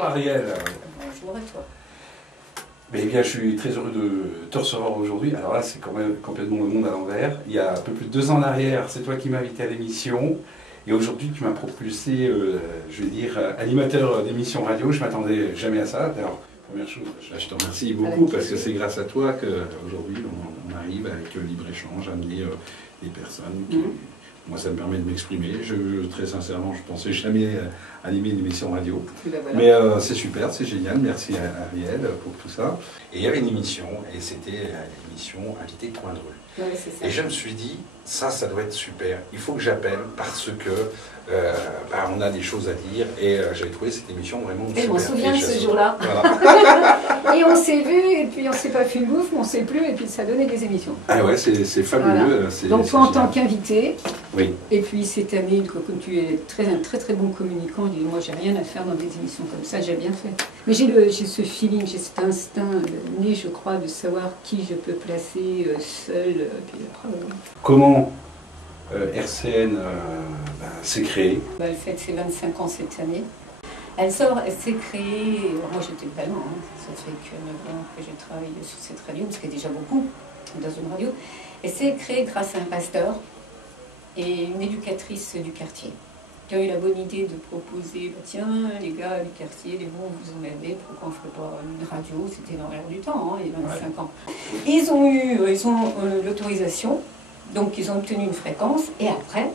Bonjour Ariel. Bonjour à toi. Eh bien, je suis très heureux de te recevoir aujourd'hui. Alors là, c'est quand même complètement le monde à l'envers. Il y a un peu plus de 2 ans en arrière, c'est toi qui m'as invité à l'émission. Et aujourd'hui, tu m'as propulsé, je vais dire, animateur d'émission radio. Je ne m'attendais jamais à ça. D'ailleurs, première chose, je te remercie beaucoup parce que c'est grâce à toi qu'aujourd'hui, on arrive avec le libre-échange à amener des personnes qui... Moi, ça me permet de m'exprimer. Très sincèrement, je ne pensais jamais animer une émission radio. Ben voilà. Mais c'est super, c'est génial. Merci à Ariel pour tout ça. Et il y avait une émission, et c'était l'émission Invité de Coin de Rue. Ouais, c'est ça. Et je me suis dit, ça doit être super. Il faut que j'appelle parce que on a des choses à dire. Et j'avais trouvé cette émission vraiment super. Et je m'en souviens de ce jour-là. Voilà. Et on s'est vu, et puis on s'est pas fait une bouffe, mais on s'est plus, et puis ça donnait des émissions. Ah ouais, c'est fabuleux. Voilà. Donc toi, en tant qu'invité, oui. Et puis cette année, comme tu es un très bon communicant, je dis, moi j'ai rien à faire dans des émissions comme ça, j'ai bien fait. Mais j'ai ce feeling, j'ai cet instinct né, je crois, de savoir qui je peux placer seul. Puis après, Comment RCN s'est créée? Elle fête ses 25 ans cette année. Elle s'est créée, moi j'étais pas loin, ça fait que 9 ans que je travaille sur cette radio, ce qui est déjà beaucoup dans une radio. Elle s'est créée grâce à un pasteur et une éducatrice du quartier qui a eu la bonne idée de proposer, tiens les gars du quartier, les bons vous en avez, pourquoi on ne ferait pas une radio? C'était dans l'air du temps, il y a 25 ans. Ils ont eu l'autorisation, donc ils ont obtenu une fréquence, et après,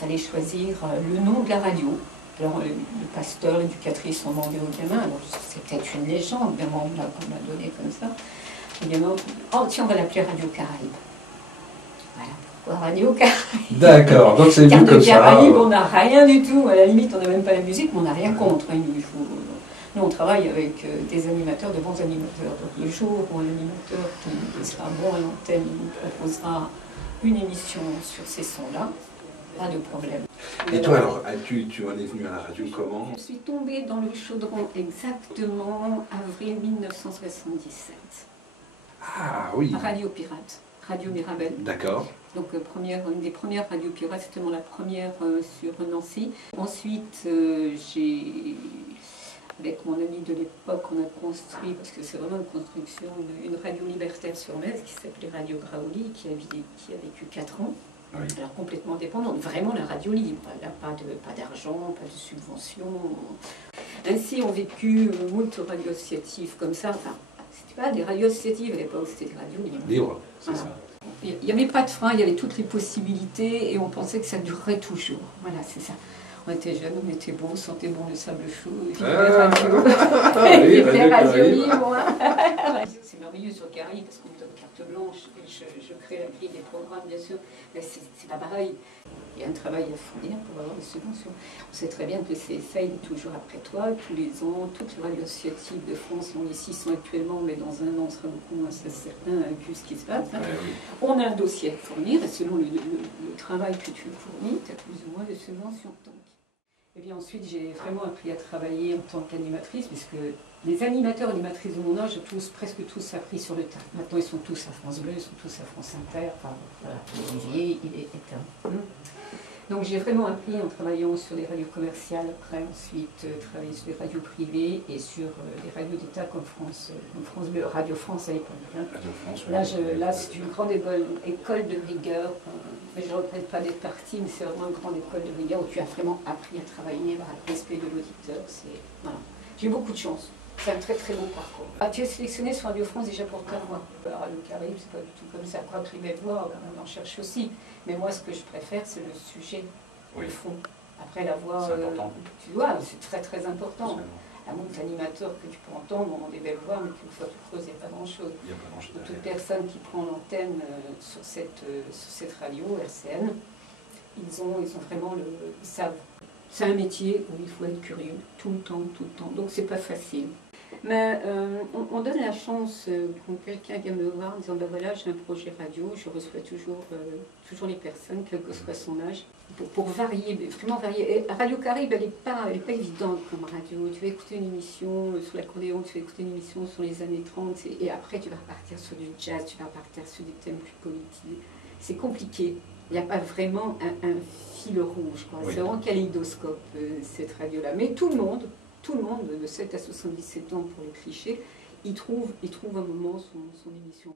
fallait choisir le nom de la radio. Alors le pasteur, l'éducatrice ont demandé aux gamins, alors c'était une légende, mais on l'a donné comme ça. Les gamins, oh tiens, on va l'appeler Radio Caraïbe. Voilà. Radio Caraïbe. D'accord, donc c'est venu comme ça. Caraïbe, on n'a rien du tout. À la limite, on n'a même pas la musique, mais on n'a rien contre. Nous, on travaille avec des animateurs, de bons animateurs. Donc le jour où un animateur qui sera bon à l'antenne nous proposera une émission sur ces sons-là, pas de problème. Et toi alors, tu en es venu à la radio comment? Je suis tombée dans le chaudron exactement avril 1977. Ah oui. Radio Pirate, Radio Mirabel. D'accord. Donc une des premières radios pirates, c'était la première sur Nancy. Ensuite, avec mon ami de l'époque, on a construit, parce que c'est vraiment une construction, une radio libertaire sur Metz qui s'appelait Radio Graouli, qui a vécu 4 ans. Oui. Alors complètement indépendante, vraiment la radio libre, là, pas d'argent, pas de subvention. Ainsi ont vécu moult radios associatives comme ça, enfin, c'était pas des radios associatives à l'époque, c'était des radios libres. Libre, c'est voilà. Ça. Il n'y avait pas de frein, il y avait toutes les possibilités et on pensait que ça durerait toujours. Voilà, c'est ça. On était jeunes, on était beaux, on sentait bon le sable chaud, vive les radios libres. C'est merveilleux sur Caraïbes parce qu'on nous donne carte blanche et je crée la grille des programmes, bien sûr. Mais c'est pas pareil. Il y a un travail à fournir pour avoir des subventions. On sait très bien que le CSA il est toujours après toi, tous les ans, toutes les radios associatives de France, ici sont actuellement, mais dans un an on sera beaucoup moins certain vu ce qui se passe. Hein. Oui. On a un dossier à fournir et selon le travail que tu fournis, tu as plus ou moins de subventions. Et bien ensuite, j'ai vraiment appris à travailler en tant qu'animatrice, puisque les animateurs et animatrices de mon âge, presque tous appris sur le tas. Maintenant, ils sont tous à France Bleu, ils sont tous à France Inter, enfin, voilà, Olivier, il est éteint. Donc j'ai vraiment appris en travaillant sur les radios commerciales, après ensuite travailler sur les radios privées et sur les radios d'État comme France Bleu, Radio France à l'époque. Hein. Là, c'est une grande école de rigueur, mais je ne regrette pas d'être partie, mais c'est vraiment une grande école de rigueur où tu as vraiment appris à travailler par le respect de l'auditeur. Voilà. J'ai eu beaucoup de chance. C'est un très beau parcours. Tu es sélectionné sur Radio France déjà pour ta voix. Radio Caraïbes, c'est pas du tout comme ça. Quoi, privé de voix, on en cherche aussi. Mais moi, ce que je préfère, c'est le sujet, le fond. Après, la voix, tu vois, c'est très important. La montre l'animateur que tu peux entendre, on a des belles voix, mais qu'une fois tu creuses, il n'y a pas grand-chose. Toute personne qui prend l'antenne sur cette radio, RCN, ils ont vraiment ils savent. C'est un métier où il faut être curieux, tout le temps. Donc c'est pas facile. Mais on donne la chance quand quelqu'un vient me voir en disant ben voilà, j'ai un projet radio, je reçois toujours les personnes, quel que soit son âge, pour varier, vraiment varier. Et Radio Caraïbes, elle n'est pas évidente comme radio. Tu vas écouter une émission sur l'accordéon, tu vas écouter une émission sur les années 30, et après tu vas repartir sur du jazz, tu vas repartir sur des thèmes plus politiques. C'est compliqué. Il n'y a pas vraiment un fil rouge. Oui. C'est vraiment kaléidoscope, cette radio-là. Mais tout le monde tout le monde, de 7 à 77 ans pour les clichés, y trouve un moment son émission.